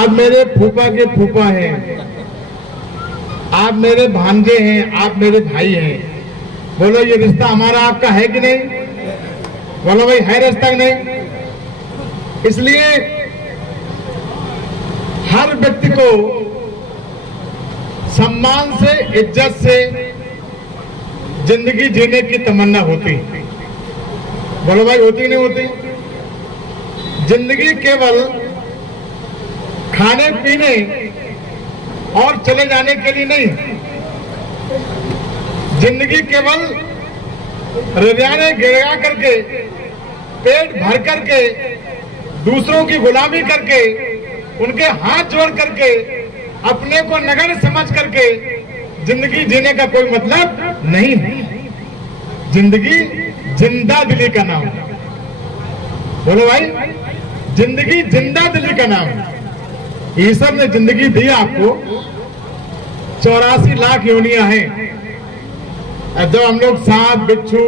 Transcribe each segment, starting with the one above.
आप मेरे फूफा के फूफा हैं, आप मेरे भांजे हैं, आप मेरे भाई हैं। बोलो ये रिश्ता हमारा आपका है कि नहीं? बोलो भाई है रिश्ता कि नहीं? इसलिए हर व्यक्ति को सम्मान से, इज्जत से जिंदगी जीने की तमन्ना होती। बोलो भाई होती नहीं होती? जिंदगी केवल खाने पीने और चले जाने के लिए नहीं, जिंदगी केवल हृदय गिरा करके, पेट भर करके, दूसरों की गुलामी करके, उनके हाथ जोड़ करके, अपने को नगण्य समझ करके जिंदगी जीने का कोई मतलब नहीं है। जिंदगी जिंदा दिली का नाम है। बोलो भाई, जिंदगी जिंदा दिली का नाम है। ईश्वर ने जिंदगी दी आपको, 84 लाख योनियां हैं। जब हम लोग सांप, बिच्छू,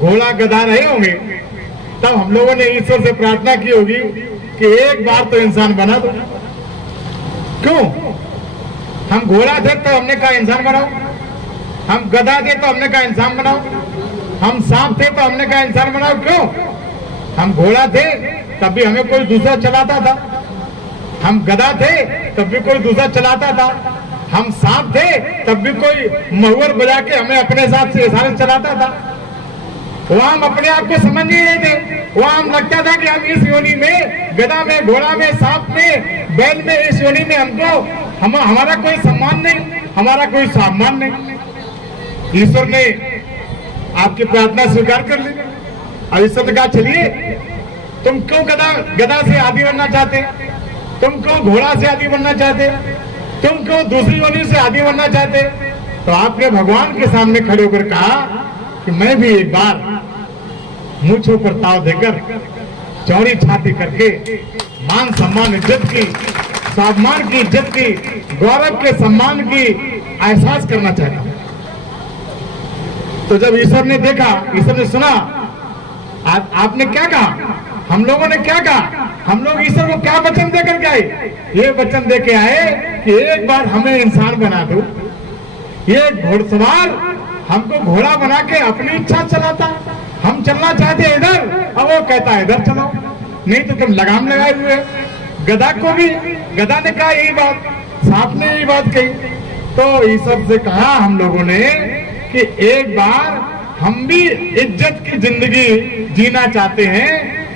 घोड़ा, गधा रहे होंगे, तब हम लोगों ने ईश्वर से प्रार्थना की होगी कि एक बार तो इंसान बना दो। क्यों? हम घोड़ा थे तो हमने कहा इंसान बनाओ, हम गधा थे तो हमने कहा इंसान बनाओ, हम सांप थे तो हमने कहा इंसान बनाओ। क्यों? हम घोड़ा थे तब भी हमें कोई दूसरा चलाता था, हम गधा थे तब भी कोई दूसरा चलाता था, हम सांप थे तब भी कोई महुअर बजा के हमें अपने साथ से इशारे चलाता था। वहां हम अपने आप को समझ नहीं रहे थे, वहां हम लगता था कि हम इस योनि में, गधा में, घोड़ा में, सांप में, बैल में, इस योनि में हमको हमारा कोई सम्मान नहीं, हमारा कोई सम्मान नहीं। ईश्वर ने आपकी प्रार्थना स्वीकार कर ली। और ईश्वर ने कहा चलिए, तुम क्यों गधा से आदि बनना चाहते, तुम क्यों घोड़ा से आदि बनना चाहते, तुम क्यों दूसरी योनि से आदि बनना चाहते? तो आपने भगवान के सामने खड़े होकर कहा कि मैं भी एक बार मूंछों पर ताव देकर, चौड़ी छाती करके, मान सम्मान इज्जत की, स्वाभिमान की इज्जत की, गौरव के सम्मान की एहसास करना चाहता हूं। तो जब ईश्वर ने देखा, ईश्वर ने सुना, आपने क्या कहा, हम लोगों ने क्या कहा, हम लोग ईश्वर को क्या वचन देकर के आए? ये वचन दे के आए कि एक बार हमें इंसान बना दो। ये घोड़सवार हमको घोड़ा बना के अपनी इच्छा चलाता, हम चलना चाहते इधर और वो कहता है इधर चलो, नहीं तो तुम लगाम लगाए हुए। गधा को भी, गधा ने कहा यही बात, सांप ने यही बात कही। तो ईश्वर से कहा हम लोगों ने कि एक बार हम भी इज्जत की जिंदगी जीना चाहते हैं,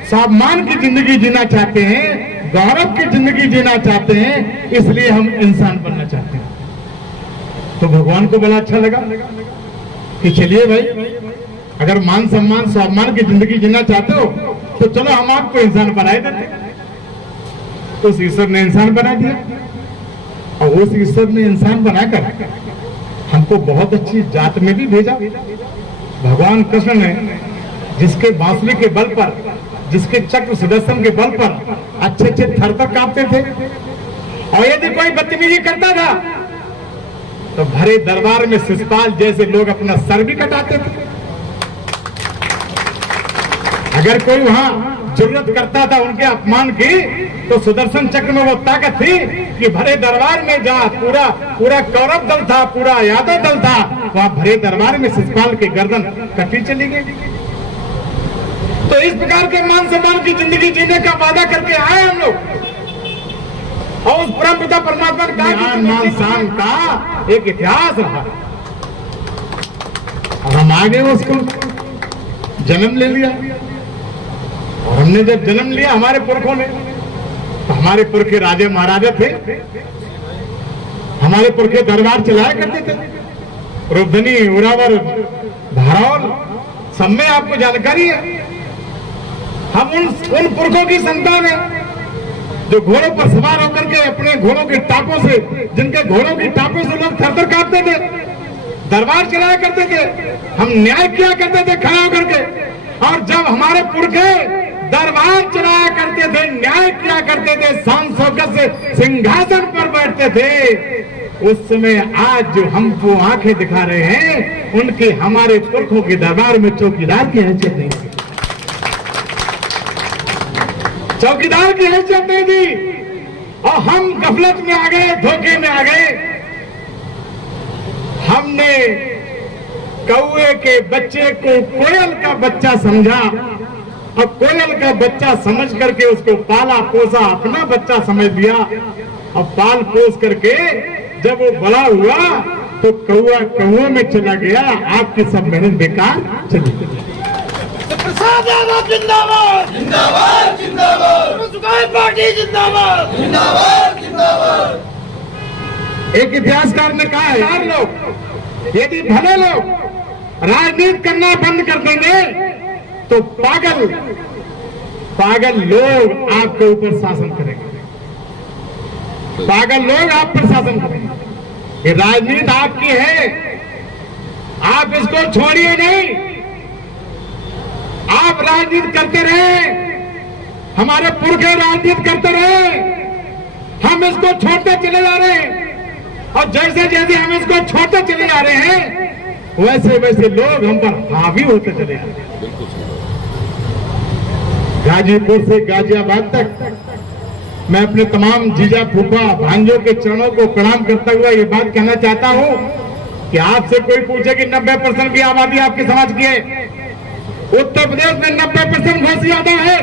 सम्मान की जिंदगी जीना चाहते हैं, गौरव की जिंदगी जीना चाहते हैं, इसलिए हम इंसान बनना चाहते हैं। तो भगवान को बड़ा अच्छा लगा कि चलिए भाई, अगर मान सम्मान स्वाभिमान की जिंदगी जीना चाहते हो तो चलो हम आपको इंसान बनाए देते। तो उस ईश्वर ने इंसान बना दिया, और उस ईश्वर ने इंसान बनाकर हमको बहुत अच्छी जात में भी भेजा। भगवान कृष्ण ने जिसके बांसुरी के बल पर, जिसके चक्र सुदर्शन के बल पर अच्छे अच्छे थर तक कांपते थे, और यदि कोई बदतमीजी करता था तो भरे दरबार में शिशुपाल जैसे लोग अपना सर भी कटाते थे। अगर कोई वहां जरूरत करता था उनके अपमान की, तो सुदर्शन चक्र में वो ताकत थी कि भरे दरबार में जहाँ पूरा पूरा कौरव दल था, पूरा यादव दल था, वहां भरे दरबार में शिशुपाल की गर्दन कटी चली गई। तो इस प्रकार के मान सम्मान की जिंदगी जीने का वादा करके आए हम लोग, और उस परम पिता परमात्मा ने कहा मान सम्मान का एक इतिहास रहा, और हम आगे उसको जन्म ले लिया। और हमने जब जन्म लिया हमारे पुरखों ने, तो हमारे पुरखे राजे महाराजे थे, हमारे पुरखे दरबार चलाया करते थे, रूपधनी, उरावर, धारौल, सब में आपको जानकारी है। हम उन पुरखों की संतान है जो घोड़ों पर सवार होकर के अपने घोड़ों के टापों से, जिनके घोड़ों की टापों से लोग थरथर कांपते थे, दरबार चलाया करते थे, हम न्याय किया करते थे खड़ा होकर के। और जब हमारे पुरखे दरबार चलाया करते थे, न्याय किया करते थे, शान शौकत से सिंहासन पर बैठते थे, उस समय आज जो हमको आंखें दिखा रहे हैं, उनके हमारे पुरखों के दरबार में चौकीदार की हैसियत नहीं थी, चौकीदार की हैसियत नहीं थी। और हम गफलत में आ गए, धोखे में आ गए। हमने कौए के बच्चे को कोयल का बच्चा समझा और कोयल का बच्चा समझ करके उसको पाला पोसा, अपना बच्चा समझ लिया और पाल पोस करके जब वो बड़ा हुआ तो कौआ कौए में चला गया, आपकी सब मेहनत बेकार चली गई। प्रसाद यादव जिंदाबाद जिंदाबाद जिंदाबाद, सुखाए पार्टी जिंदाबाद जिंदाबाद जिंदाबाद। एक इतिहासकार ने कहा है, यार लोग यदि भले लोग राजनीति करना बंद कर देंगे तो पागल पागल लोग आपके ऊपर शासन करेंगे, पागल लोग आप पर शासन करेंगे। ये राजनीति आपकी है, आप इसको छोड़िए नहीं। आप राजनीति करते रहे, हमारे पुरखे राजनीति करते रहे, हम इसको छोड़ते चले जा रहे हैं और जैसे जैसे हम इसको छोड़ते चले जा रहे हैं वैसे वैसे लोग हम पर हावी होते चले जा रहे हैं। गाजीपुर से गाजियाबाद तक मैं अपने तमाम जीजा फूफा भांजों के चरणों को प्रणाम करता हुआ ये बात कहना चाहता हूं कि आपसे कोई पूछे कि 90% की आबादी आपके समाज की है, उत्तर प्रदेश में 90% घोष यादव है।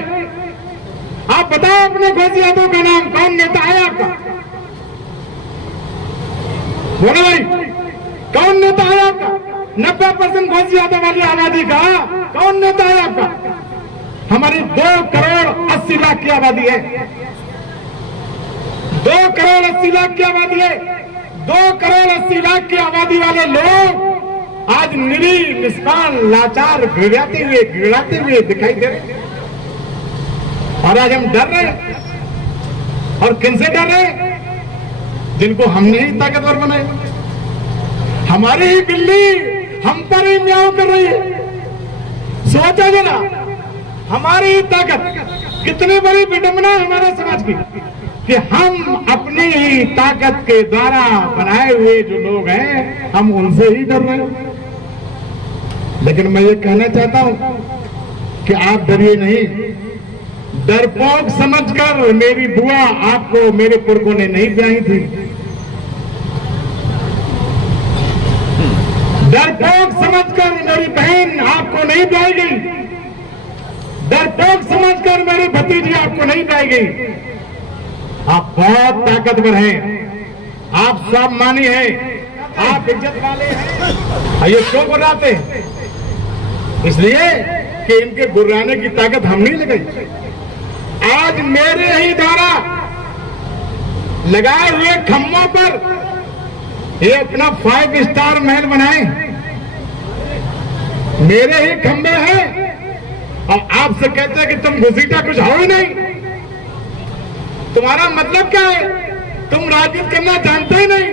आप बताओ अपने घोष यादव का नाम, कौन नेता है आपका? बोलो भाई, कौन नेता है आपका? 90% घोष यादव वाली आबादी का कौन नेता है आपका? हमारी 2 करोड़ 80 लाख की आबादी है, 2 करोड़ 80 लाख की आबादी है। 2 करोड़ 80 लाख की आबादी वाले लोग आज निरी निष्पान लाचार गिड़ाते हुए दिखाई दे रहे और आज हम डर रहे हैं। और किनसे डर रहे हैं? जिनको हमने ही ताकतवर बनाए। हमारी ही बिल्ली हम पर ही म्याऊं कर रही है। सोचा जरा, हमारी ही ताकत कितनी बड़ी विडंबना है हमारे समाज की कि हम अपनी ही ताकत के द्वारा बनाए हुए जो लोग हैं हम उनसे ही डर रहे हैं। लेकिन मैं ये कहना चाहता हूं कि आप डरिए नहीं। डरपोक समझकर मेरी बुआ आपको मेरे पुरखों ने नहीं ब्याही थी। डरपोक समझकर मेरी बहन आपको नहीं ब्याही गई। डरपोक समझकर मेरी भतीजी आपको नहीं ब्याही गई। आप बहुत ताकतवर हैं, आप स्वाभिमानी हैं, आप इज्जत वाले हैं। ये क्यों गुर्राते हैं? इसलिए कि इनके गुर्राने की ताकत हम नहीं लगाई। आज मेरे ही द्वारा लगाए हुए खम्भों पर ये अपना 5 स्टार महल बनाए, मेरे ही खंभे हैं और आपसे कहते हैं कि तुम घुसीटा कुछ हो ही नहीं। तुम्हारा मतलब क्या है? तुम राजनीति करना जानते ही नहीं,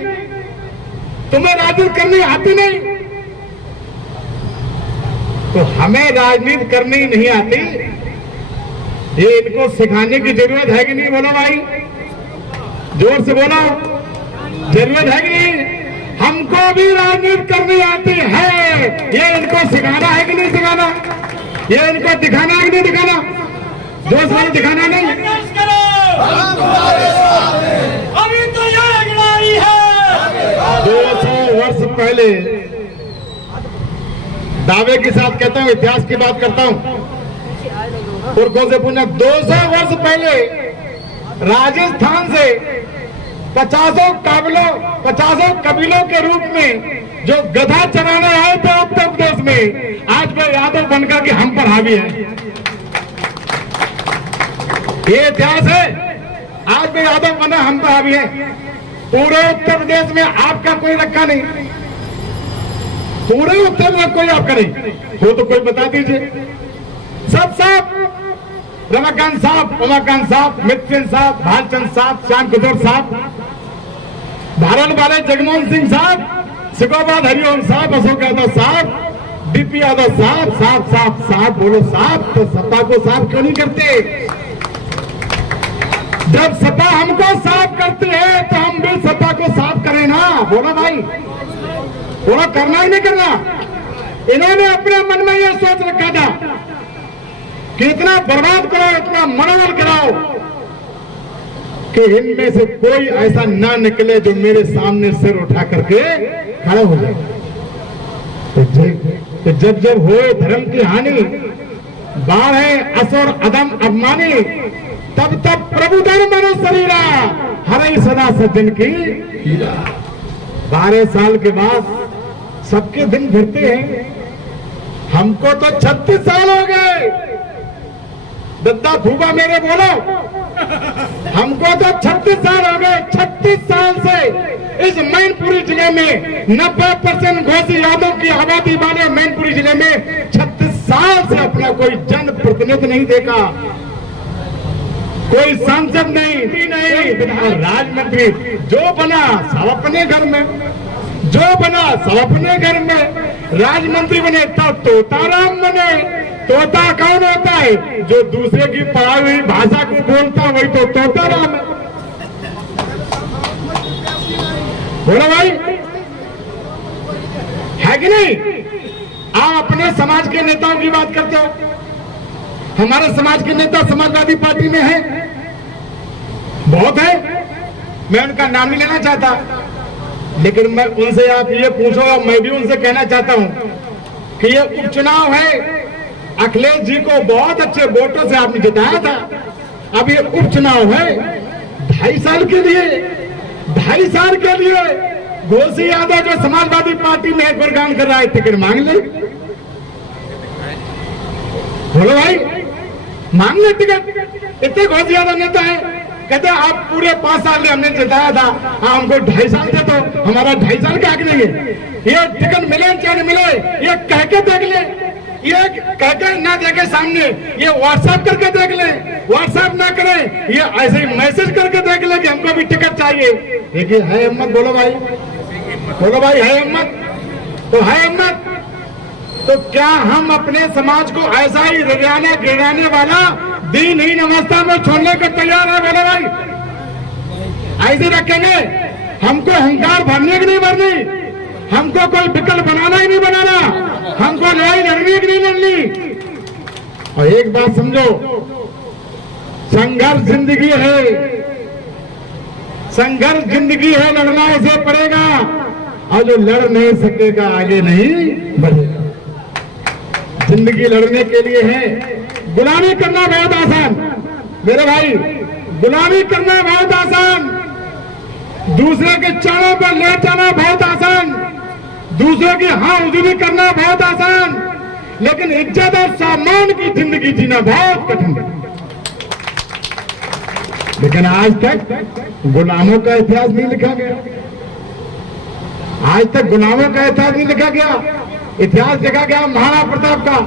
तुम्हें राजनीति करनी आती नहीं। तो हमें राजनीति करनी नहीं आती, ये इनको सिखाने की जरूरत है कि नहीं? बोलो भाई, जोर से बोलो, जरूरत है कि नहीं? हमको भी राजनीति करनी आती है, ये इनको सिखाना है कि नहीं सिखाना? ये इनको दिखाना है कि नहीं दिखाना? जोर से दिखाना नहीं। अभी तो ये अगुवाई है। 200 वर्ष पहले, दावे के साथ कहता हूं, इतिहास की बात करता हूं, पुरखों से पूछना, 200 वर्ष पहले राजस्थान से 50 कबीलों के रूप में जो गधा चराने आए थे उत्तर प्रदेश में, आज वो यादव बनकर के हम पर हावी है। ये इतिहास है। आज भी यादव बना हम पर हावी है। पूरे उत्तर प्रदेश में आपका कोई रखा नहीं, पूरे उत्तर में कोई आपका नहीं हो तो कोई बता दीजिए। सब साहब, रमाकांत साहब, उमाकांत साहब, मित्र साहब, भालचंद साहब, श्याम किशोर साहब, धारण वाले जगमोहन सिंह साहब, सिकोबाद हरिओम साहब, अशोक यादव साहब, डीपी यादव साहब, साहब साहब साहब बोलो साहब। तो सपा को साफ क्यों नहीं करते? जब सपा हमको साफ करती है तो हम भी सपा को साफ करें ना। बोलो भाई, बोलो, करना ही नहीं करना। इन्होंने अपने मन में यह सोच रखा था कि इतना बर्बाद करो, इतना मनोबल कराओ, कि इनमें से कोई ऐसा ना निकले जो मेरे सामने सिर उठा करके खड़ा हो जाए। तो जब जब हो धर्म की हानि, बाढ़े असुर अदम अभिमानी, तब तब प्रभु धर्म मनो शरीरा, हरे सदा सज्जन की 12 साल के बाद सबके दिन फिरते हैं। हमको तो 36 साल हो गए। दद्दा फूबा मेरे बोलो, हमको तो 36 साल हो गए। 36 साल से इस मैनपुरी जिले में 90% घोसी यादव की आबादी वाले मैनपुरी जिले में 36 साल से अपना कोई जन प्रतिनिधि नहीं देखा, कोई सांसद नहीं, राजमंत्री जो बना सब अपने घर में, जो बना सब अपने घर में। राजमंत्री बने तो तोताराम बने। तोता कौन होता है? जो दूसरे की पढ़ाई हुई भाषा को बोलता, वही तो तोताराम है। बोलो भाई, है कि नहीं? आप अपने समाज के नेताओं की बात करते हो। हमारे समाज के नेता समाजवादी पार्टी में है, बहुत है, मैं उनका नाम नहीं लेना चाहता, लेकिन मैं उनसे आप ये पूछो, मैं भी उनसे कहना चाहता हूं कि ये उपचुनाव है। अखिलेश जी को बहुत अच्छे वोटों से आपने जिताया था। अब ये उपचुनाव है 2.5 साल के लिए, 2.5 साल के लिए घोसी यादव जो समाजवादी पार्टी में गुणगान कर रहा है, टिकट मांग ले। बोलो भाई, मांग ले टिकट। इतने घोसी यादव नेता है, कहते आप पूरे 5 साल में हमने जिताया था, हमको 2.5 साल दे दो, हमारा 2.5 साल का हक नहीं है। ये टिकट मिले चाहे मिले, ये कह के देख ले, ये कह के ना देखे सामने, ये व्हाट्सएप करके देख ले, व्हाट्सएप ना करें, ये ऐसे ही मैसेज करके देख ले कि हमको भी टिकट चाहिए। देखिए है हिम्मत, बोलो भाई, बोलो भाई, है हिम्मत? तो है हिम्मत तो क्या हम अपने समाज को ऐसा ही रिझाने गिराने वाला दीनहीन अवस्था में छोड़ने को तैयार है? बोलो भाई, ऐसे रखेंगे? हमको अहंकार भरने की नहीं भरनी, हमको कोई विकल्प बनाना ही नहीं बनाना, हमको लड़ाई लड़नी की नहीं लड़नी। और एक बात समझो, संघर्ष जिंदगी है, संघर्ष जिंदगी है, लड़ना इसे पड़ेगा, और जो लड़ नहीं सकेगा आगे नहीं बढ़ेगा। जिंदगी लड़ने के लिए है। गुलामी करना बहुत आसान मेरे भाई, गुलामी करना बहुत आसान, दूसरे के चरणों पर लेट जाना बहुत आसान, दूसरों की हाँ हुजूरी करना बहुत आसान, लेकिन इज्जत और सम्मान की जिंदगी जीना बहुत कठिन है। लेकिन आज तक गुलामों का इतिहास नहीं लिखा गया, आज तक गुलामों का इतिहास नहीं लिखा गया। इतिहास लिखा गया महाराणा प्रताप का,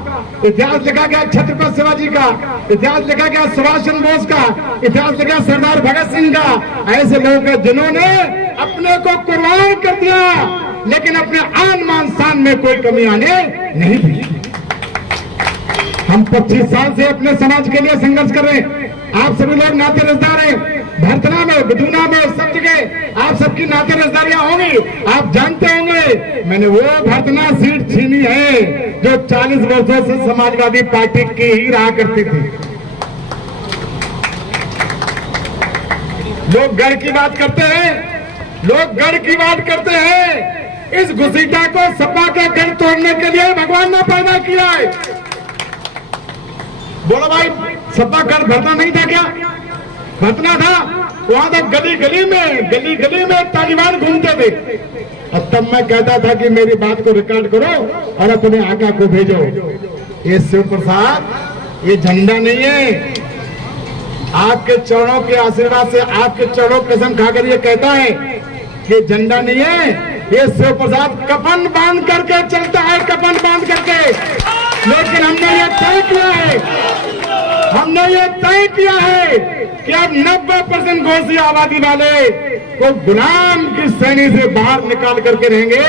इतिहास लिखा गया छत्रपति शिवाजी का, इतिहास लिखा गया सुभाष चंद्र बोस का, इतिहास लिखा सरदार भगत सिंह का। ऐसे लोग हैं जिन्होंने अपने को कुर्बान कर दिया, लेकिन अपने आन मान शान में कोई कमी आने नहीं दी। हम 25 साल से अपने समाज के लिए संघर्ष कर रहे हैं। आप सभी लोग नाते रिश्तेदार हैं, भरतना में, बिधुना में, सब जगह आप सबकी नाते रिश्तेदारियां होंगी। आप जानते होंगे मैंने वो भरतना सीट छीनी है जो 40 वर्षों से समाजवादी पार्टी की ही रहा करती थी। लोग गढ़ की बात करते हैं, लोग गढ़ की बात करते हैं। इस घुसीटा को सपा का गढ़ तोड़ने के लिए भगवान ने पैदा किया है। बोलो भाई, सपा गढ़ भरना नहीं था क्या? भरना था। वहां तक गली गली में तालिबान घूमते थे, और तब मैं कहता था कि मेरी बात को रिकॉर्ड करो और अपने आका को भेजो। ये शिव प्रसाद, ये झंडा नहीं है। आपके चरणों के आशीर्वाद से, आपके चरणों कसम खाकर ये कहता है कि झंडा नहीं है, ये शिव प्रसाद कफन बांध करके चलता है, कफन बांध करके। लेकिन हमने ये तय किया है, हमने ये तय किया है कि अब 90% घोसी आबादी वाले को गुलाम की श्रेणी से बाहर निकाल करके रहेंगे।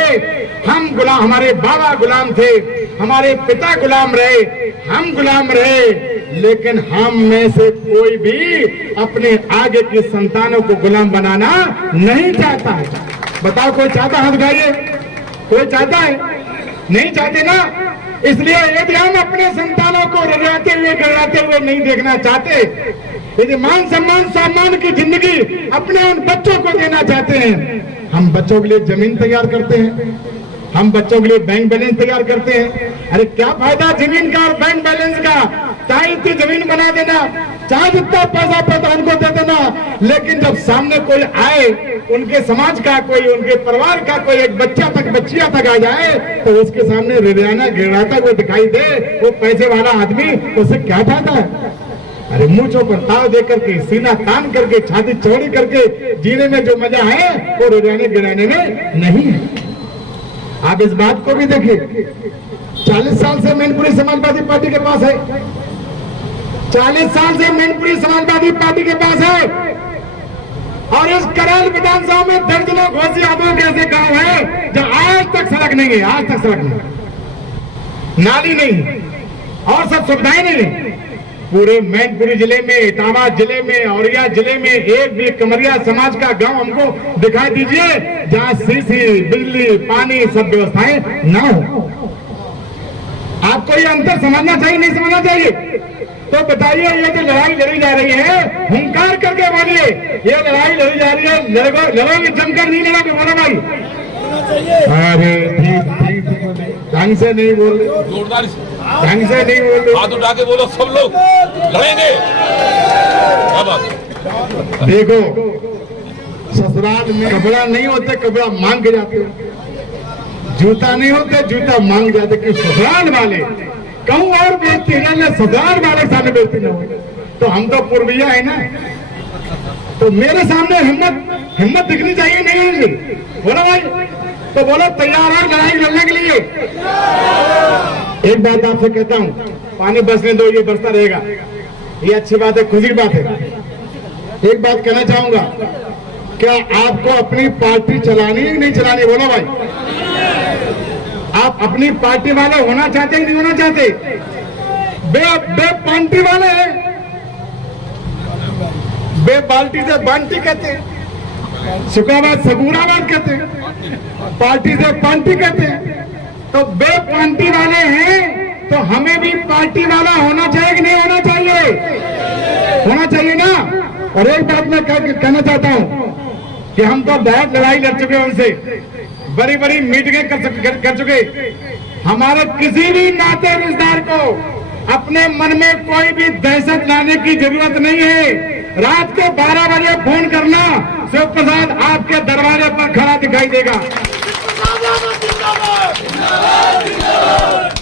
हम गुलाम, हमारे बाबा गुलाम थे, हमारे पिता गुलाम रहे, हम गुलाम रहे, लेकिन हम में से कोई भी अपने आगे की संतानों को गुलाम बनाना नहीं चाहता है। बताओ, कोई चाहता? हाथ उठाइए। कोई चाहता है? नहीं चाहते ना। इसलिए यदि हम अपने संतानों को रगड़ाते हुए गिराते हुए नहीं देखना चाहते, यदि मान सम्मान सम्मान की जिंदगी अपने उन बच्चों को देना चाहते हैं, हम बच्चों के लिए जमीन तैयार करते हैं, हम बच्चों के लिए बैंक बैलेंस तैयार करते हैं। अरे क्या फायदा जमीन का और बैंक बैलेंस का? चाहे इतनी जमीन बना देना, चाहे जितना पैसा पैदा उनको दे देना, लेकिन जब सामने कोई आए, उनके समाज का कोई, उनके परिवार का कोई एक बच्चा तक बच्चिया तक आ जाए तो उसके सामने रिरियाना गिड़ाता हुआ दिखाई दे, वो पैसे वाला आदमी, उसे क्या फायदा है? अरे मुंह पर ताव दे करके, सीना तान करके, छाती चौड़ी करके जीने में जो मजा है वो रिरियाने गिराने में नहीं है। आप इस बात को भी देखिए, 40 साल से मैनपुरी समाजवादी पार्टी के पास है, 40 साल से मैनपुरी समाजवादी पार्टी के पास है, और इस कराल विधानसभा में दर्जनों घोसी आदमी के ऐसे गांव है जो आज तक सड़क नहीं है, आज तक सड़क नहीं, नाली नहीं और सब सुविधाएं नहीं है। पूरे मैनपुरी जिले में, इटावा जिले में, औरैया जिले में एक भी कमरिया समाज का गांव हमको दिखाई दीजिए जहां सीसी, बिजली, पानी सब व्यवस्थाएं ना हो। आपको ये अंतर समझना चाहिए, नहीं समझना चाहिए? तो बताइए, ये जो लड़ाई लड़ी जा रही है, हुंकार करके बोलिए, ये लड़ाई लड़ी जा रही है, लड़ोगे जमकर नहीं लड़ोगे, बोलो भाई। अरे ठीक ढंग से नहीं बोल रहे, जोरदार ढंग से नहीं बोल रहे, हाथ उठा के बोलो, सब लोग लड़ेंगे। देखो, ससुराल में कपड़ा नहीं होते, कपड़ा मांग के जाते, जूता नहीं होते, जूता मांग जाते, कि ससुराल वाले कहूँ और बेचती है, ससुराल वाले सामने बेचती ना हो। तो हम तो पूर्विया है ना, तो मेरे सामने हिम्मत दिखनी चाहिए, नहीं बोलो भाई? तो बोलो तैयार है लड़ाई लड़ने के लिए। एक बात आपसे कहता हूँ, पानी बरसने दो, ये बरसता रहेगा, ये अच्छी बात है, खुशी की बात है। एक बात कहना चाहूंगा, क्या आपको अपनी पार्टी चलानी है कि नहीं चलानी? बोलो भाई, आप अपनी पार्टी वाले होना चाहते हैं कि नहीं होना चाहते? बे पार्टी वाले हैं, बे बाल्टी से बांटी कहते हैं, शुक्राबाद सगुराबाद कहते हैं, पार्टी से पार्टी कहते हैं। तो बे पार्टी वाले हैं तो हमें भी पार्टी वाला होना चाहिए कि नहीं होना चाहिए? होना चाहिए ना। और एक बात मैं कहना चाहता हूं कि हम तो बहुत लड़ाई लड़ चुके हैं उनसे, बड़ी बड़ी मीटिंगें कर चुके। हमारे किसी भी नाते रिश्तेदार को अपने मन में कोई भी दहशत लाने की जरूरत नहीं है। रात के 12 बजे फोन करना, शिव प्रसाद आपके दरवाजे पर खड़ा दिखाई देगा।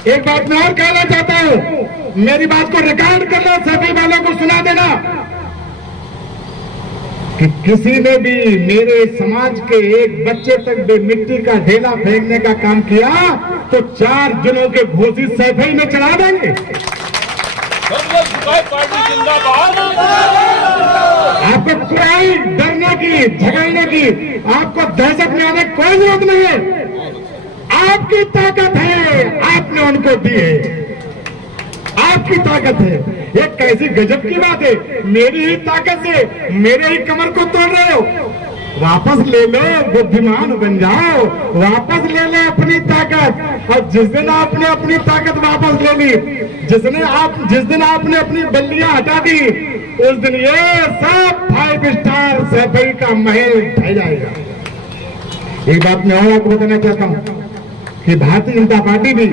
एक बात मैं और कहना चाहता हूं, मेरी बात को रिकॉर्ड करना, सभी वालों को सुना देना कि किसी ने भी मेरे समाज के एक बच्चे तक भी मिट्टी का ढेला फेंकने का काम किया तो 4 जिलों के घोषित सैफई में चढ़ा देंगे। पार्टी जिंदाबाद। आपको कोई डरने की, झगड़ने की, आपको दहशत में आने की कोई जरूरत नहीं है। आपकी ताकत है, आपने उनको दी है, आपकी ताकत है। ये कैसी गजब की बात है, मेरी ही ताकत से मेरे ही कमर को तोड़ रहे हो। वापस ले लो, बुद्धिमान बन जाओ, वापस ले लो अपनी ताकत। और जिस दिन आपने अपनी ताकत वापस ले ली, जिस दिन आपने अपनी बल्लियां हटा दी, उस दिन ये सब 5 स्टार सैफई का महल ढह जाएगा। एक बात मैं और आपको बताना चाहता हूं कि भारतीय जनता पार्टी भी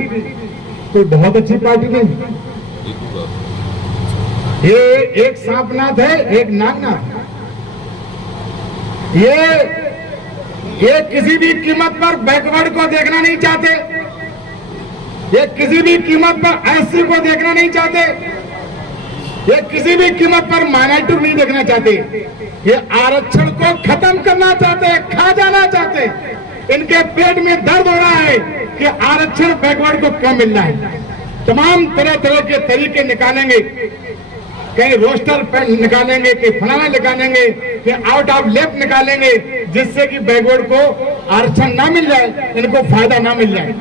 कोई बहुत अच्छी पार्टी नहीं, ये एक सांपनाथ है, एक नागनाथ। ये किसी भी कीमत पर बैकवर्ड को देखना नहीं चाहते, ये किसी भी कीमत पर एससी को देखना नहीं चाहते, ये किसी भी कीमत पर माइनॉरिटी नहीं देखना चाहते, ये आरक्षण को खत्म करना चाहते हैं, खा जाना चाहते हैं। इनके पेट में दर्द हो रहा है कि आरक्षण बैकवर्ड को क्यों मिल रहा है। तमाम तरह तरह के तरीके निकालेंगे, कहीं रोस्टर निकालेंगे, कि फलाना निकालेंगे, कि आउट ऑफ लेफ्ट निकालेंगे, जिससे कि बैकवर्ड को आरक्षण ना मिल जाए, इनको फायदा ना मिल जाए।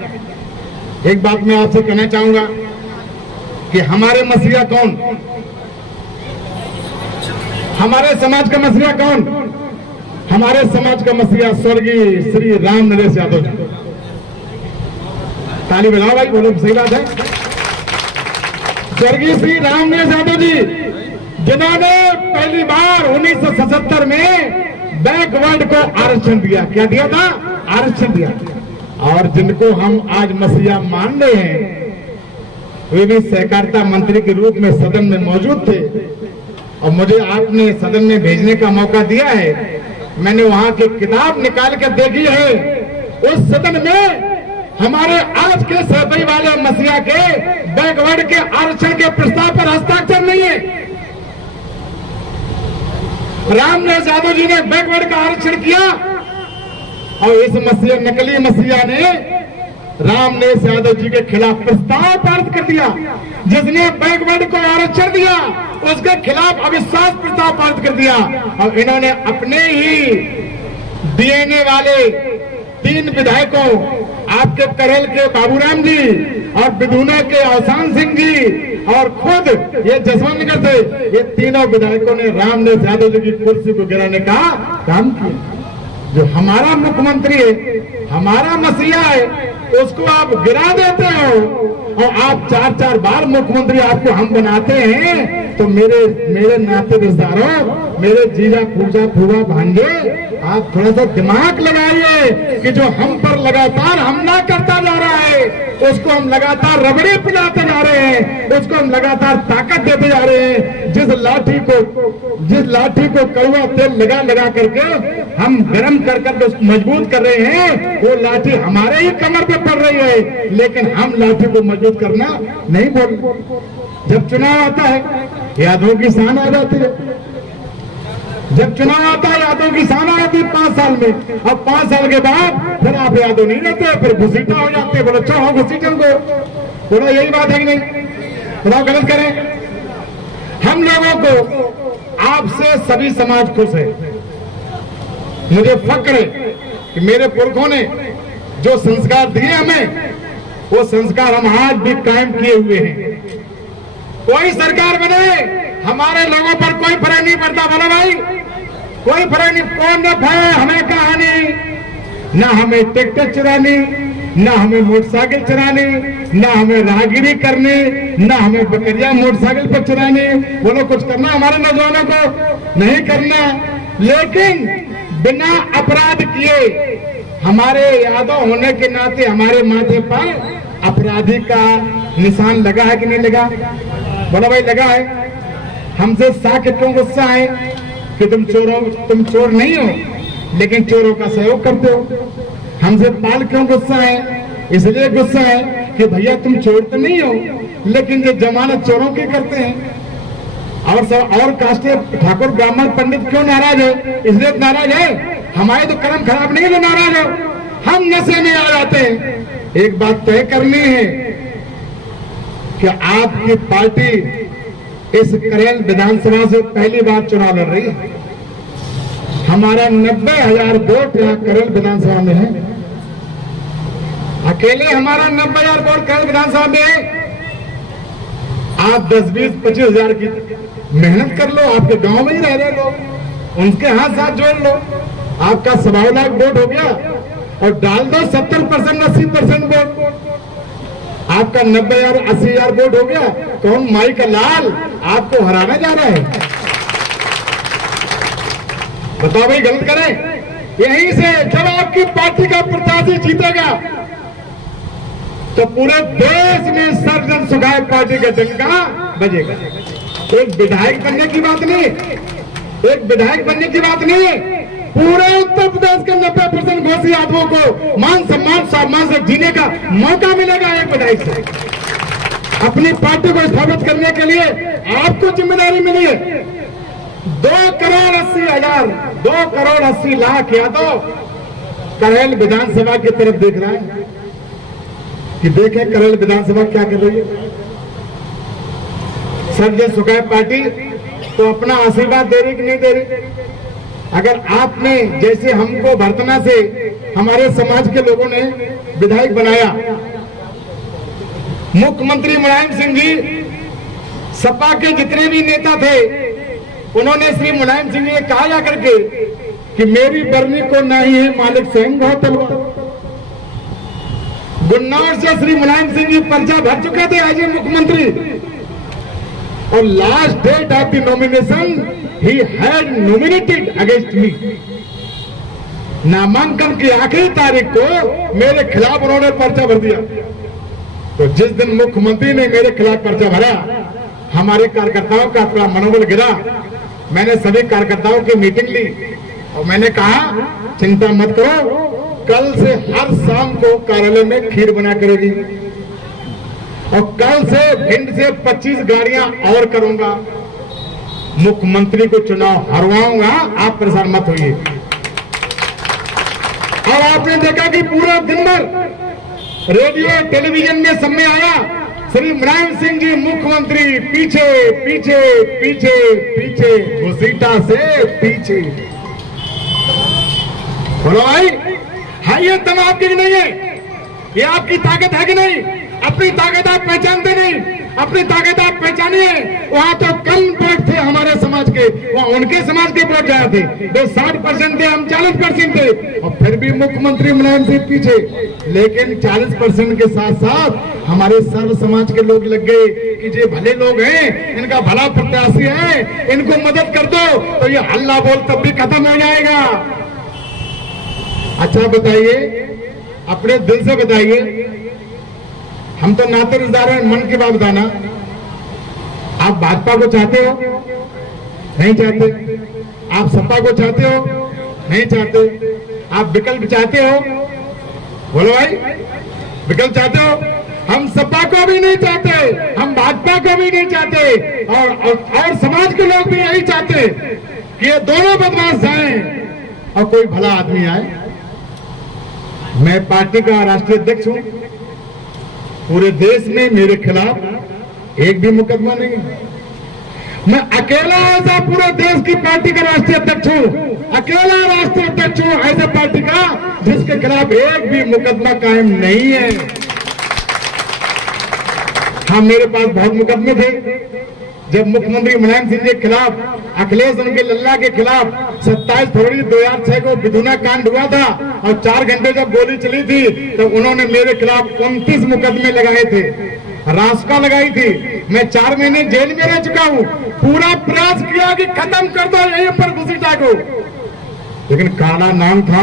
एक बात मैं आपसे कहना चाहूंगा कि हमारे मसीहा कौन, हमारे समाज का मसीहा कौन? हमारे समाज का मसीहा स्वर्गीय श्री राम नरेश यादव जी। ताली बजाओ भाई, बोलो, सही बात है। स्वर्गीय श्री राम नरेश यादव जी, जिन्होंने पहली बार 1977 में बैकवर्ड को आरक्षण दिया। क्या दिया था? आरक्षण दिया। और जिनको हम आज मसीहा मान रहे हैं, वे भी सहकारिता मंत्री के रूप में सदन में मौजूद थे और मुझे आपने सदन में भेजने का मौका दिया है। मैंने वहां की किताब निकाल कर देखी है। उस सदन में हमारे आज के सहभागी वाले मसीहा के बैकवर्ड के आरक्षण के प्रस्ताव पर हस्ताक्षर नहीं है। रामदास यादव जी ने बैकवर्ड का आरक्षण किया और इस मसीहा, नकली मसीहा ने रामदास यादव जी के खिलाफ प्रस्ताव पारित कर दिया। जिसने बैकवर्ड को आरक्षण दिया उसके खिलाफ अविश्वास प्रस्ताव पारित कर दिया। और इन्होंने अपने ही डीएनए वाले 3 विधायकों, आपके करेल के बाबूराम जी और बिधुना के अवसान सिंह जी और खुद ये जसवंत नगर से, ये तीनों विधायकों ने रामदास यादव जी की कुर्सी को गिराने का काम किया। जो हमारा मुख्यमंत्री है, हमारा मसीहा है, उसको आप गिरा देते हो और आप 4-4 बार मुख्यमंत्री आपको हम बनाते हैं। तो मेरे नाते रिश्तेदारों, मेरे जीजा पूजा फूफा भांजे, आप थोड़ा सा दिमाग लगाइए कि जो हम पर लगातार हमला करता जा रहा है, उसको हम लगातार रबड़ी पिलाते जा रहे हैं, उसको हम लगातार ताकत देते जा रहे हैं। जिस लाठी को कड़वा तेल लगा लगा करके हम गर्म कर करके उसको मजबूत कर रहे हैं, वो लाठी हमारे ही कमर पे पड़ रही है, लेकिन हम लाठी को मजबूत करना नहीं बोल। जब चुनाव आता है यादों की शान आ जाती है। जब चुनाव आता है यादों की शान आ जाती है 5 साल में। अब 5 साल के बाद फिर आप यादव नहीं रहते, फिर घुसीटा हो जाते। बोलो अच्छा हो घुसीटों को, बोलो यही बात है कि नहीं? बोलो गलत करें? हम लोगों को आपसे सभी समाज खुश है। मुझे फक्र है कि मेरे पुरखों ने जो संस्कार दिए हमें, वो संस्कार हम आज भी कायम किए हुए हैं। कोई सरकार बने, हमारे लोगों पर कोई फर्क नहीं पड़ता। बोलो भाई, कोई फर्क नहीं। कौन न है हमें कहानी, ना हमें ट्रैक्टर चुरानी, ना हमें मोटरसाइकिल चुरानी, ना हमें राहगीरी करनी, ना हमें बकरिया मोटरसाइकिल पर चुरानी। बोलो कुछ करना हमारे नौजवानों को नहीं करना, लेकिन बिना अपराध किए हमारे यादव होने के नाते हमारे माथे पर अपराधी का निशान लगा है कि नहीं लगा? बोलो भाई लगा है। हमसे साके क्यों गुस्सा है कि तुम चोर नहीं हो, लेकिन चोरों का सहयोग करते हो। हमसे पाल क्यों गुस्सा है? इसलिए गुस्सा है कि भैया तुम चोर तो नहीं हो, लेकिन ये जमानत चोरों की करते हैं। और काष्ट ठाकुर ब्राह्मण पंडित क्यों नाराज है? इसलिए नाराज है हमारे तो कर्म खराब नहीं है, नाराज हो। हम नशे में आ जाते हैं। एक बात तय करनी है कि आपकी पार्टी इस करेल विधानसभा से पहली बार चुनाव लड़ रही है। हमारा 90,000 वोट यहाँ करेल विधानसभा में है। अकेले हमारा 90,000 वोट करेल विधानसभा में है। आप 10, 20, 25 हजार की मेहनत कर लो, आपके गांव में ही रह रहे लोग, उनके हाथ साथ जोड़ लो, आपका 1.25 लाख वोट हो गया और डाल दो 70%, 80% वोट, आपका 90,000, 80,000 वोट हो गया। कौन माई का लाल आपको हराना जा रहा है? बताओ भाई, गलत करें? यहीं से जब आपकी पार्टी का प्रत्याशी जीतेगा तो पूरे देश में सर्वजन सुखाए पार्टी का डंका बजेगा। एक विधायक बनने की बात नहीं, एक विधायक बनने की बात नहीं, पूरे उत्तर प्रदेश के 90% घोषी यादवों को मान सम्मान से जीने का मौका मिलेगा एक विधायक से। अपनी पार्टी को स्थापित करने के लिए आपको जिम्मेदारी मिली है। 2 करोड़ 80 लाख यादव करेल विधानसभा की तरफ देख रहा है कि देखें करेल विधानसभा क्या कर रही है। सर्वजन सुखाए पार्टी तो अपना आशीर्वाद दे रही कि नहीं दे रही? अगर आपने जैसे हमको भरतना से हमारे समाज के लोगों ने विधायक बनाया, मुख्यमंत्री मुलायम सिंह जी, सपा के जितने भी नेता थे, उन्होंने श्री मुलायम सिंह जी ने कहा जा करके कि मेरी बरनी को नहीं है मालिक स्वयं बहुत तलवार। गुन्नौर से श्री मुलायम सिंह जी पर्चा भर चुके थे आज मुख्यमंत्री, और last date of the nomination he had nominated against me. नामांकन की आखिरी तारीख को मेरे खिलाफ उन्होंने पर्चा भर दिया। तो जिस दिन मुख्यमंत्री ने मेरे खिलाफ पर्चा भरा, हमारे कार्यकर्ताओं का थोड़ा मनोबल गिरा। मैंने सभी कार्यकर्ताओं की मीटिंग ली और मैंने कहा चिंता मत करो, कल से हर शाम को कार्यालय में खीर बना करेगी और कल से भिंड से 25 गाड़ियां और करूंगा, मुख्यमंत्री को चुनाव हरवाऊंगा, आप परेशान मत होइए। और आपने देखा कि पूरा दिन भर रेडियो टेलीविजन में सब में आया श्री मुलायम सिंह जी मुख्यमंत्री पीछे पीछे पीछे पीछे, घुसीटा से पीछे। बोलो भाई, हाँ ये दम आपकी नहीं है, ये आपकी ताकत है कि नहीं? अपनी ताकत आप पहचानते नहीं, अपनी ताकत आप पहचानिए। वहां तो कम वोट थे हमारे समाज के, वहां उनके समाज के वोट ज्यादा थे। वो 60% थे, हम 40% थे, और फिर भी मुख्यमंत्री मुलायम सिंह पीछे। लेकिन 40% के साथ साथ हमारे सर्व समाज के लोग लग गए कि ये भले लोग हैं, इनका भला प्रत्याशी है, इनको मदद कर दो तो ये हल्ला बोल तब भी खत्म हो जाएगा। अच्छा बताइए, अपने दिल से बताइए, हम तो नाते रिश्तेदार हैं, मन की बात बताना, आप भाजपा को चाहते हो? नहीं चाहते। आप सपा को चाहते हो? नहीं चाहते। आप विकल्प चाहते हो? बोलो भाई, विकल्प चाहते हो? हम सपा को भी नहीं चाहते, हम भाजपा को भी नहीं चाहते, और समाज के लोग भी यही चाहते कि ये दोनों बदमाश जाएं और कोई भला आदमी आए। मैं पार्टी का राष्ट्रीय अध्यक्ष हूं, पूरे देश में मेरे खिलाफ एक भी मुकदमा नहीं है। मैं अकेला ऐसा पूरे देश की पार्टी का राष्ट्रीय अध्यक्ष हूं, अकेला राष्ट्रीय अध्यक्ष हूं ऐसे पार्टी का जिसके खिलाफ एक भी मुकदमा कायम नहीं है। हाँ, मेरे पास बहुत मुकदमे थे। जब मुख्यमंत्री मुलायम सिंह के खिलाफ, अखिलेश उनके लल्ला के खिलाफ 27 फरवरी 2006 को बिधुना कांड हुआ था और 4 घंटे जब गोली चली थी तो उन्होंने मेरे खिलाफ 29 मुकदमे लगाए थे, रासुका लगाई थी। मैं 4 महीने जेल में रह चुका हूँ। पूरा प्रयास किया कि खत्म कर दो यहीं पर घुसीटा को, लेकिन काला नाम था,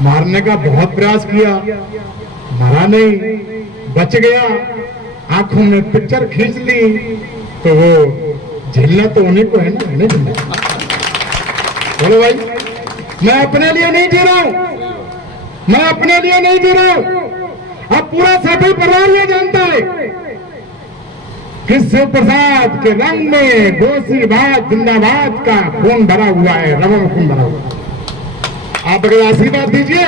मारने का बहुत प्रयास किया, मरा नहीं, बच गया। आंखों में पिक्चर खींच ली तो वो झेलना तो उन्हीं को है ना, नहीं झेलना। बोलो भाई, मैं अपने लिए नहीं जी रहा हूं, मैं अपने लिए नहीं जी रहा हूं। अब पूरा सभी परिवार ये जानता है कि शिव प्रसाद के रंग में गोसीबाद जिंदाबाद का खून भरा हुआ है, रगों में खून भरा हुआ है। आप अगर आशीर्वाद दीजिए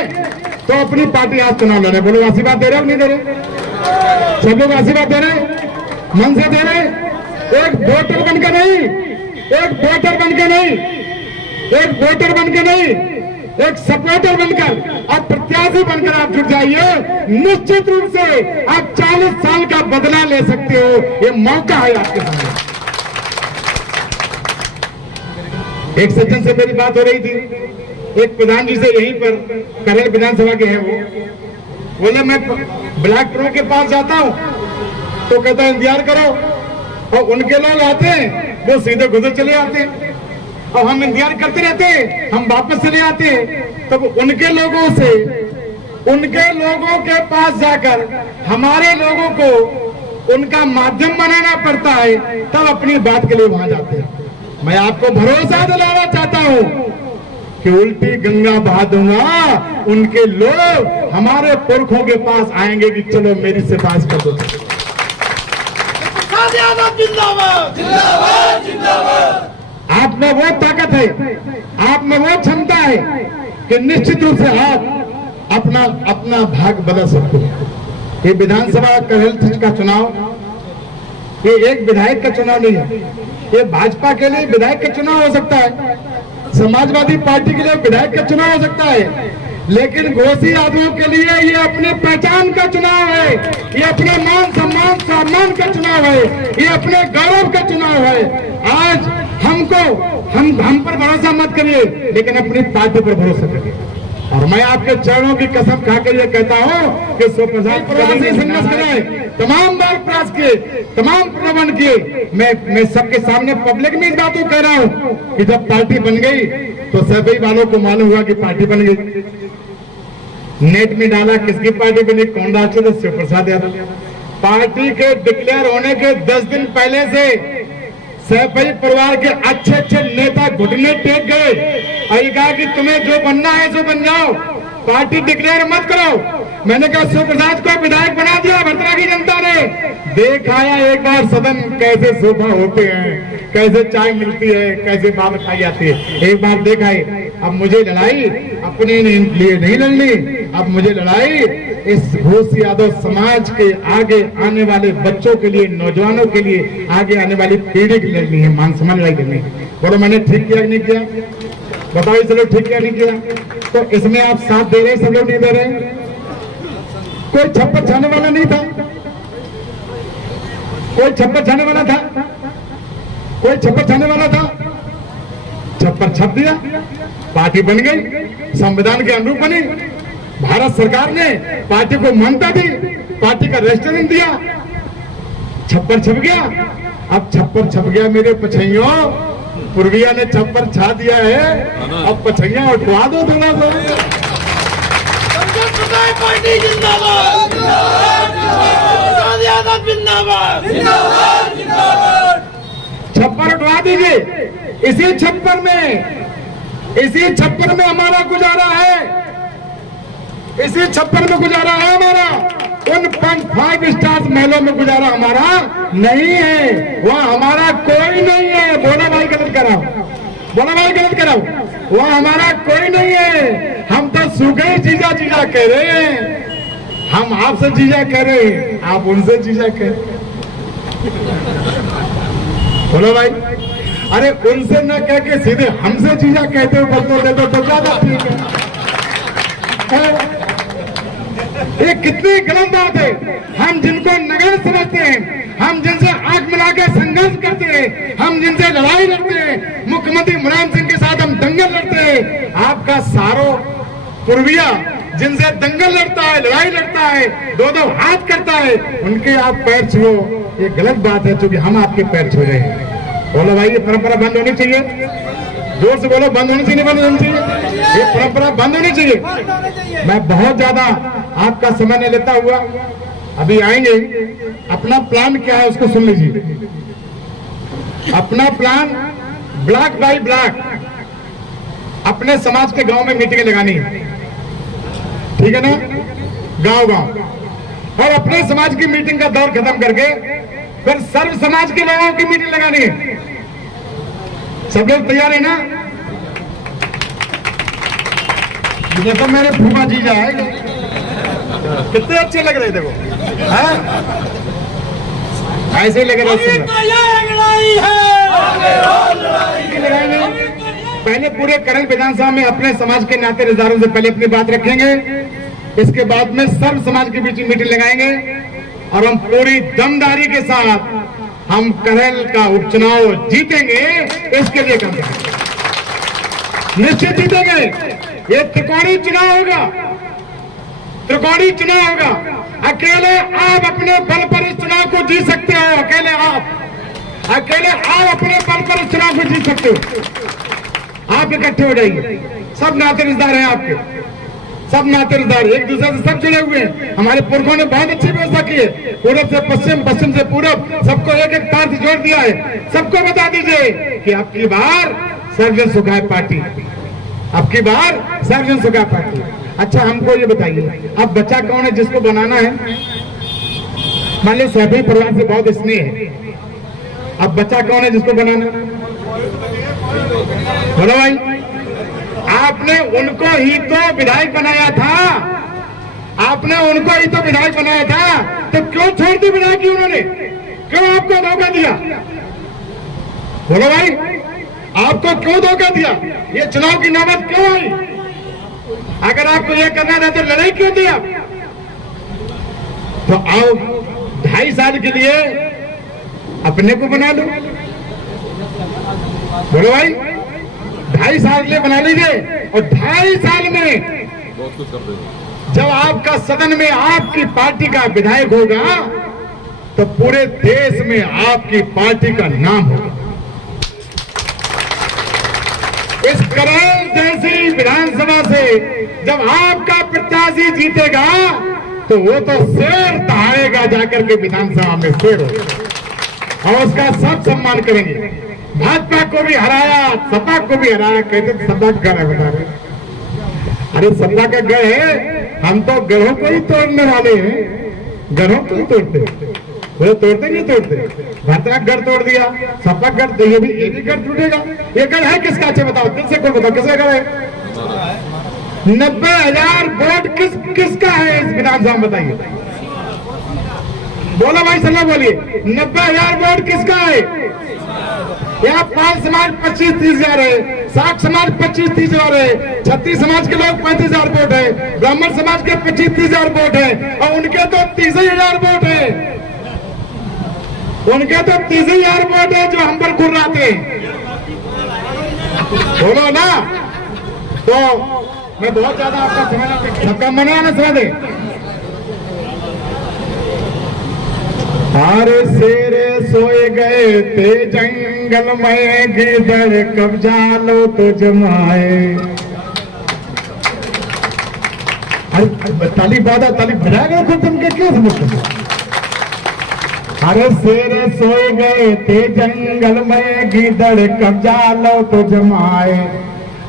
तो अपनी पार्टी आज चुनाव लड़े। बोलो, आशीर्वाद दे रहे हो नहीं दे रहे? सब लोग आशीर्वाद दे रहे, मन से दे रहे। एक वोटर बनकर नहीं, एक वोटर बनकर नहीं, एक वोटर बनकर नहीं, एक सपोर्टर बनकर और प्रत्याशी बनकर आप जुट जाइए। निश्चित रूप से आप 40 साल का बदला ले सकते हो, ये मौका है आपके सामने। एक सज्जन से मेरी बात हो रही थी, एक प्रधान जी से, यहीं पर करेल विधानसभा के हैं, वो बोले मैं ब्लैक प्रो के पास जाता हूं तो कहता है इंतजार करो, और उनके लोग आते हैं वो सीधे गुजर चले आते हैं, और हम इंतजार करते रहते हैं, हम वापस चले आते हैं। तब उनके लोगों से, उनके लोगों के पास जाकर हमारे लोगों को उनका माध्यम बनाना पड़ता है, तब अपनी बात के लिए वहां जाते हैं। मैं आपको भरोसा दिलाना चाहता हूं कि उल्टी गंगा बहा दूंगा, उनके लोग हमारे पुरखों के पास आएंगे कि चलो मेरी सिफारिश कर दो। जिंदाबाद जिंदाबाद जिंदाबाद। आप में वो ताकत है, आप में वो क्षमता है कि निश्चित रूप से आप अपना अपना भाग बदल सकते हैं। ये विधानसभा करेल का चुनाव ये एक विधायक का चुनाव नहीं है, ये भाजपा के लिए विधायक का चुनाव हो सकता है, समाजवादी पार्टी के लिए विधायक का चुनाव हो सकता है, लेकिन घोसी आदमियों के लिए ये अपने पहचान का चुनाव है, ये अपने मान सम्मान का चुनाव है, ये अपने गौरव का चुनाव है। आज हमको हम पर भरोसा मत करिए, लेकिन अपनी पार्टी पर भरोसा करिए। और मैं आपके चरणों की कसम खाकर ये कहता हूँ कि सुप्रसाद प्रवासी संघर्ष कराए, तमाम बार प्रयास किए, तमाम प्रबंध किए। मैं सबके सामने पब्लिक में इस बात को कह रहा हूँ कि जब पार्टी बन गई तो सभी वालों को मालूम हुआ कि पार्टी बन गई। नेट में डाला किसकी पार्टी बनी, कौन राष्ट्रीय, शिवप्रसाद यादव। पार्टी के डिक्लेयर होने के 10 दिन पहले से सैफई परिवार के अच्छे अच्छे नेता घुटने टेक गए और कहा कि तुम्हें जो बनना है सो बन जाओ, पार्टी डिक्लेयर मत करो। मैंने कहा शिवप्रसाद को विधायक बना दिया भद्रा की जनता ने। देखाया एक बार सदन कैसे सोफा होते हैं, कैसे चाय मिलती है, कैसे बात खाई जाती है, एक बार देखाए। अब मुझे लड़ाई अपने लिए नहीं लड़नी, अब मुझे लड़ाई इस घोष यादव समाज के आगे आने वाले बच्चों के लिए, नौजवानों के लिए, आगे आने वाली पीढ़ी की लड़नी है, मान सम्मान लड़ाई करनी है। बोलो मैंने ठीक किया कि नहीं किया? बताओ सब लोग ठीक किया नहीं किया? तो इसमें आप साथ दे रहे, सब लोग नहीं दे रहे? कोई छप्पर छाने वाला नहीं था, कोई छप्पर छाने वाला था, कोई छप्पर छाने वाला था? छप्पर छप दिया, पार्टी बन गई, संविधान के अनुरूप बनी। भारत सरकार ने पार्टी को मान्यता दी, पार्टी का रेस्टोरेंट दिया, छप्पर छप गया। अब छप्पर छप गया मेरे पछैयों, पूर्विया ने छप्पर छा दिया है, अब पछैया उठवा दो थोड़ा सा। पार्टी जिंदाबाद, जिंदाबाद, छप्पर उठवा दीजिए। इसी छप्पर में हमारा गुजारा है, इसी छप्पर में गुजारा है हमारा। उन 5 स्टार महलों में गुजारा हमारा नहीं है, वह हमारा कोई नहीं है। बोला भाई गलत कराओ, बोला भाई गलत कराओ, वह हमारा कोई नहीं है। हम तो सूखे जीजा जीजा कह रहे हैं, हम आपसे जीजा कह रहे हैं, आप उनसे जीजा कह रहे हैं। बोलो भाई, अरे उनसे न कह के सीधे हमसे जीजा कहते हो, बदलो दे दो तो ज्यादा ठीक है। ये कितनी गलत बात है। हम जिनको नगर समझते हैं, हम जिनसे आंख मिलाकर संघर्ष करते हैं, हम जिनसे लड़ाई लड़ते हैं, मुख्यमंत्री मुलायम सिंह के साथ हम दंगल लड़ते हैं, आपका सारो पूर्विया जिनसे दंगल लड़ता है, लड़ाई लड़ता है, 2-2 हाथ करता है, उनके आप पैर छुओ, ये गलत बात है, क्योंकि हम आपके पैर छू रहे हैं। बोलो भाई, ये परंपरा बंद होनी चाहिए। जोर से बोलो, बंद होनी चाहिए, बंद होनी चाहिए, ये परंपरा बंद होनी चाहिए। मैं बहुत ज्यादा आपका समय नहीं लेता हुआ अभी आएंगे। अपना प्लान क्या है उसको सुन लीजिए। अपना प्लान ब्लॉक बाय ब्लॉक अपने समाज के गांव में मीटिंग लगानी है, ठीक है ना, गांव गांव। और अपने समाज की मीटिंग का दौर खत्म करके फिर सर्व समाज के लोगों की मीटिंग लगानी है। सब लोग तैयार है ना? देखो मेरे फूफा जी जाएगा, कितने अच्छे लग रहे थे वो, ऐसे ही लग रहे। पहले पूरे करंग विधानसभा में अपने समाज के नाते रिश्तेदारों से पहले अपनी बात रखेंगे, इसके बाद में सर्व समाज के बीच मीटिंग लगाएंगे और हम पूरी दमदारी के साथ हम करल का उपचुनाव जीतेंगे। इसके लिए काम करेंगे, निश्चित जीतेंगे। ये त्रिकोणीय चुनाव होगा, त्रिकोणीय चुनाव होगा। अकेले आप अपने बल पर इस चुनाव को जीत सकते हो, अकेले आप अपने बल पर इस चुनाव को जीत सकते हो। आप इकट्ठे हो जाइए, सब नाते रिश्तेदार हैं आपके, सब नाते रिश्तेदार एक दूसरे से सब जुड़े हुए हैं। हमारे पुरखों ने बहुत अच्छी व्यवस्था की है, पूरब से पश्चिम, पश्चिम से पूरब, सबको एक एक तार से जोड़ दिया है। सबको बता दीजिए कि आपकी बार सर्वजन सुखाय पार्टी, आपकी बार सर्वजन सुखाय पार्टी। अच्छा हमको ये बताइए, अब बच्चा कौन है जिसको बनाना है? मान लो सभी परिवार से बहुत स्नेह है, अब बच्चा कौन है जिसको बनाना? बोलो भाई, आपने उनको ही तो विधायक बनाया था, आपने उनको ही तो विधायक बनाया था, तो क्यों छोड़ दी विधायक उन्होंने? क्यों आपको धोखा दिया? बोलो भाई, आपको क्यों धोखा दिया? ये चुनाव की नौबत क्यों आई? अगर आपको ये करना था तो लड़ाई क्यों दी आप? तो आओ 2.5 साल के लिए अपने को बना लो। बोलो भाई, 2.5 साल के लिए बना लीजिए और 2.5 साल में बहुत कुछ कर देंगे। जब आपका सदन में आपकी पार्टी का विधायक होगा तो पूरे देश में आपकी पार्टी का नाम होगा। इस करौल जैसी विधानसभा से जब आपका प्रत्याशी जीतेगा तो वो तो शेर दहाड़ेगा जाकर के विधानसभा में, शेर होगा और उसका सब सम्मान करेंगे। भाजपा को भी हराया, सपा को भी हराया, कहते सपा का गढ़ है, बता रहे। अरे सपा का गढ़ है, हम तो गढ़ों को ही तोड़ने वाले हैं, गढ़ों को ही तोड़ते, वो तोड़ते नहीं तोड़ते। भाजपा गढ़ तोड़ दिया, सपा गढ़, तो ये भी गढ़ टूटेगा। ये गढ़ है किसका? अच्छा बताओ, दिल से कौन बताओ किसका गढ़ है? 90,000 वोट किसका है इस विधानसभा में? बताइए, बोलो भाई, सलाह बोलिए। 90,000 वोट किसका है? यहाँ 5 समाज 25-30 हजार है, 7 समाज 25-30 हजार है, 36 समाज के लोग 35,000 वोट है, ब्राह्मण समाज के 25-30 हजार वोट है और उनके तो 30,000 वोट है, उनके तो 30,000 वोट है जो हम पर गुर्राते हैं। बोलो ना, तो मैं बहुत ज्यादा आपका समय सबका मना ना समझ दे। हारे शेर सोए गए थे जंगल में, गिदड़ कब्जा लो तो जमाए। ताली बाधा, ताली बजा गए खुद तुम क्यों समझते? अरे शेर सोए गए थे जंगल में, गिदड़ कब्जा लो तो जमाए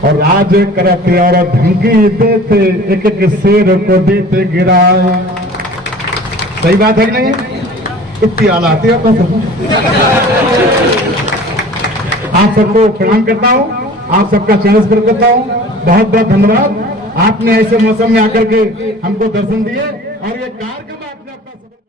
और राज करते और धमकी देते, एक एक शेर को देते गिराए। सही बात है कि नहीं? इतनी आला आती है आप सबको प्रणाम करता हूँ, आप सबका चैनल पर करता हूँ। बहुत बहुत धन्यवाद, आपने ऐसे मौसम में आकर के हमको दर्शन दिए और ये कार्यक्रम